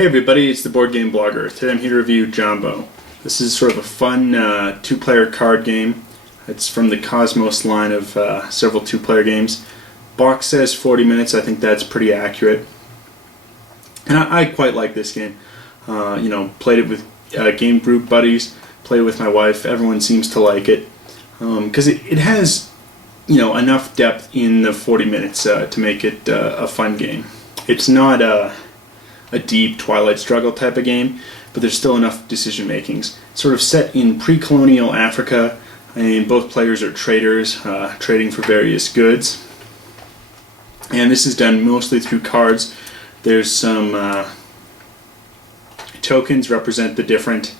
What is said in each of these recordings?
Hey everybody, it's the Board Game Blogger. Today I'm here to review Jambo. This is sort of a fun two-player card game. It's from the Cosmos line of several two-player games. Box says 40 minutes. I think that's pretty accurate. And I quite like this game. Played it with game group buddies, played it with my wife. Everyone seems to like it because it has enough depth in the 40 minutes to make it a fun game. It's not a deep Twilight Struggle type of game, but there's still enough decision makings. Sort of set in pre-colonial Africa, and both players are traders, trading for various goods. And this is done mostly through cards. There's some tokens represent the different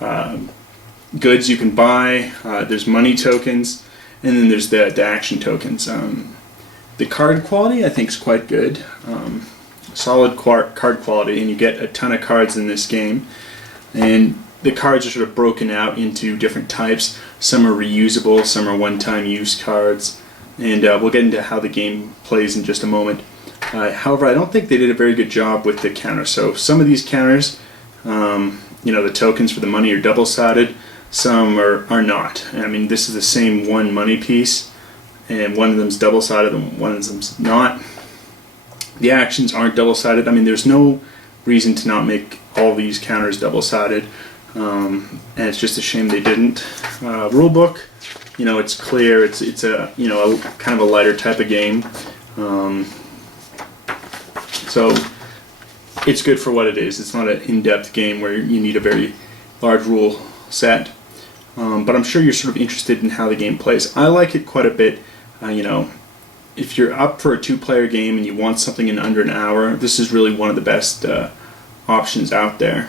goods you can buy. There's money tokens, and then there's the action tokens. The card quality I think is quite good. Solid card quality, and you get a ton of cards in this game, and the cards are sort of broken out into different types. Some are reusable, some are one-time use cards, and we'll get into how the game plays in just a moment. However, I don't think they did a very good job with the counters. So some of these counters, the tokens for the money are double-sided, some are not. I mean, this is the same one money piece, and one of them's double-sided and one of them's not. The actions aren't double-sided. I mean, there's no reason to not make all these counters double-sided, and it's just a shame they didn't. Rule book, it's clear. It's a a kind of a lighter type of game, so it's good for what it is. It's not an in-depth game where you need a very large rule set, but I'm sure you're sort of interested in how the game plays. I like it quite a bit. If you're up for a two-player game and you want something in under an hour, this is really one of the best options out there.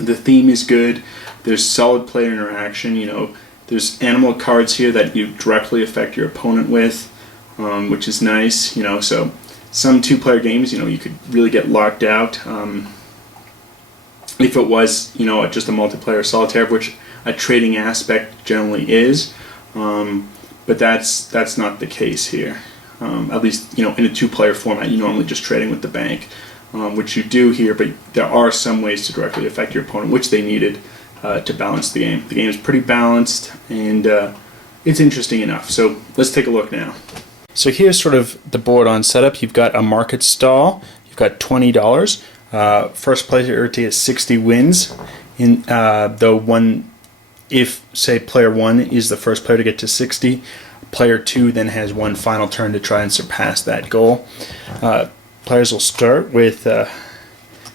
The theme is good. There's solid player interaction. There's animal cards here that you directly affect your opponent with, which is nice. So some two-player games, you could really get locked out. If it was, just a multiplayer solitaire, which a trading aspect generally is. But that's not the case here. At least in a two-player format, you're normally just trading with the bank, which you do here. But there are some ways to directly affect your opponent, which they needed to balance the game. The game is pretty balanced, and it's interesting enough. So let's take a look now. So here's sort of the board on setup. You've got a market stall. You've got $20. First player to get 60 wins. If, say, player 1 is the first player to get to 60, player 2 then has one final turn to try and surpass that goal. Players will start with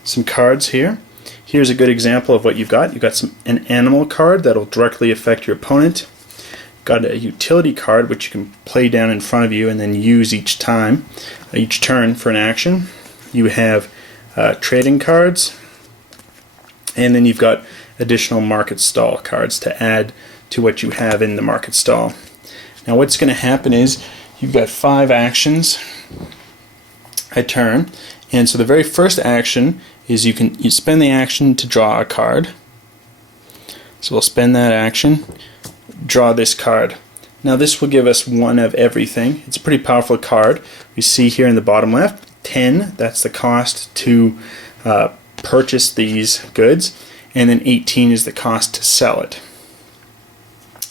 some cards here. Here's a good example of what you've got. You've got an animal card that will directly affect your opponent. You've got a utility card which you can play down in front of you and then use each turn for an action. You have trading cards, and then you've got additional market stall cards to add to what you have in the market stall. Now what's going to happen is you've got 5 actions a turn, and so the very first action is you spend the action to draw a card. So we'll spend that action, draw this card. Now this will give us one of everything. It's a pretty powerful card. We see here in the bottom left 10, that's the cost to purchase these goods, and then 18 is the cost to sell it.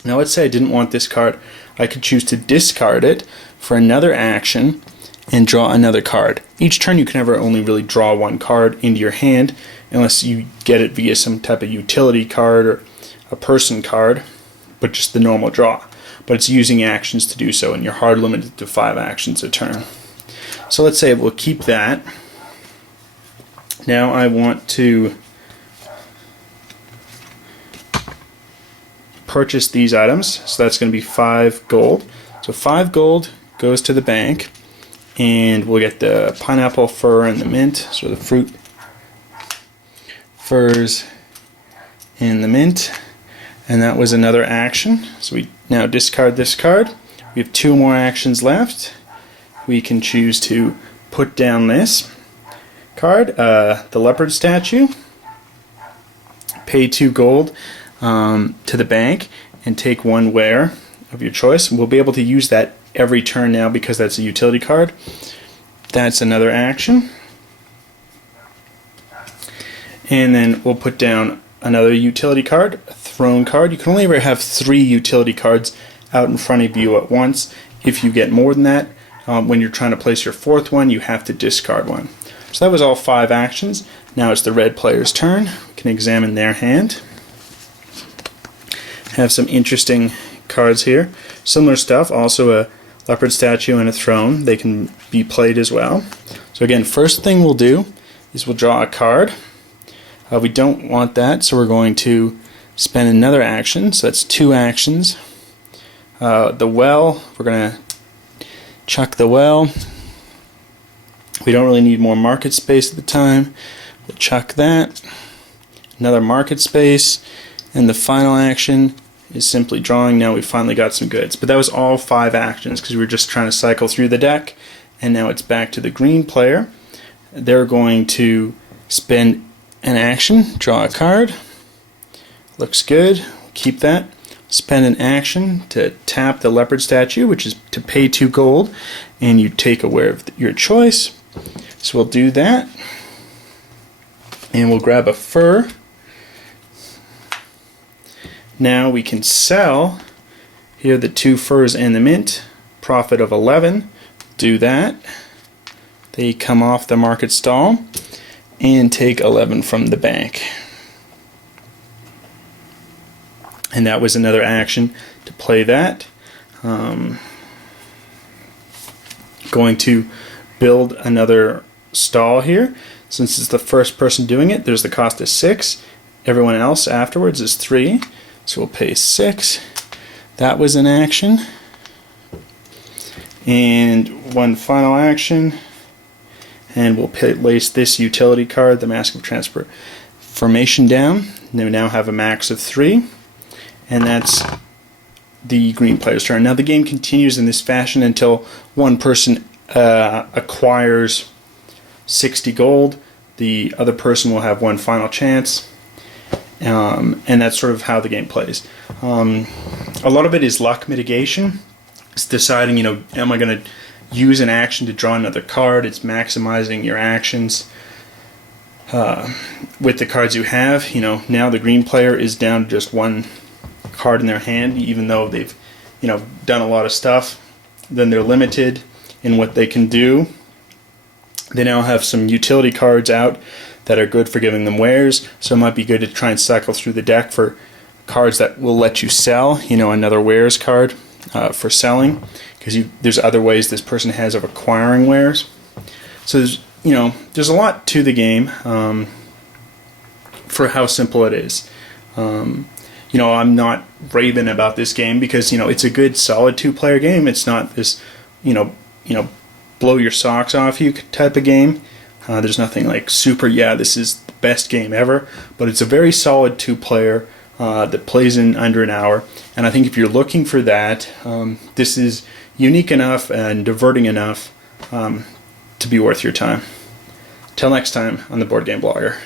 Now let's say I didn't want this card. I could choose to discard it for another action and draw another card. Each turn you can never only really draw one card into your hand unless you get it via some type of utility card or a person card, but just the normal draw. But it's using actions to do so, and you're hard limited to 5 actions a turn. So let's say we'll keep that. Now I want to purchase these items, so that's going to be 5 gold. So 5 gold goes to the bank, and we'll get the pineapple, fur, and the mint. So the fruit, furs, and the mint, and that was another action. So we now discard this card. We have 2 more actions left. We can choose to put down this card, the leopard statue, pay 2 gold to the bank, and take 1 ware of your choice. We'll be able to use that every turn now because that's a utility card. That's another action. And then we'll put down another utility card, a throne card. You can only ever have 3 utility cards out in front of you at once. If you get more than that, when you're trying to place your 4th one, you have to discard one. So that was all 5 actions. Now it's the red player's turn. We can examine their hand. Have some interesting cards here. Similar stuff, also a leopard statue and a throne. They can be played as well. So again, first thing we'll do is we'll draw a card. We don't want that, so we're going to spend another action. So that's 2 actions. The well, we're going to chuck the well. We don't really need more market space at the time. We'll chuck that. Another market space. And the final action is simply drawing. Now we've finally got some goods. But that was all 5 actions because we were just trying to cycle through the deck. And now it's back to the green player. They're going to spend an action, draw a card. Looks good. We'll keep that. Spend an action to tap the leopard statue, which is to pay 2 gold, and you take a ware of your choice. So we'll do that. And we'll grab a fur. Now we can sell here the 2 furs and the mint. Profit of 11. Do that. They come off the market stall and take 11 from the bank. And that was another action to play that. Going to build another stall here. Since it's the first person doing it, there's the cost of 6. Everyone else afterwards is 3. So we'll pay 6. That was an action. And one final action. And we'll place this utility card, the Mask of Transformation, down. And we now have a max of 3. And that's the green player's turn. Now the game continues in this fashion until one person acquires 60 gold. The other person will have one final chance. And that's sort of how the game plays. A lot of it is luck mitigation. It's deciding, am I going to use an action to draw another card? It's maximizing your actions with the cards you have. Now the green player is down to just 1 card in their hand, even though they've done a lot of stuff. Then they're limited in what they can do. They now have some utility cards out that are good for giving them wares, so it might be good to try and cycle through the deck for cards that will let you sell, another wares card for selling, because there's other ways this person has of acquiring wares. So there's a lot to the game for how simple it is. I'm not raving about this game because it's a good solid 2-player game. It's not this blow your socks off you type of game. There's nothing like super, this is the best game ever, but it's a very solid 2-player that plays in under an hour. And I think if you're looking for that, this is unique enough and diverting enough to be worth your time. Till next time on the Board Game Blogger.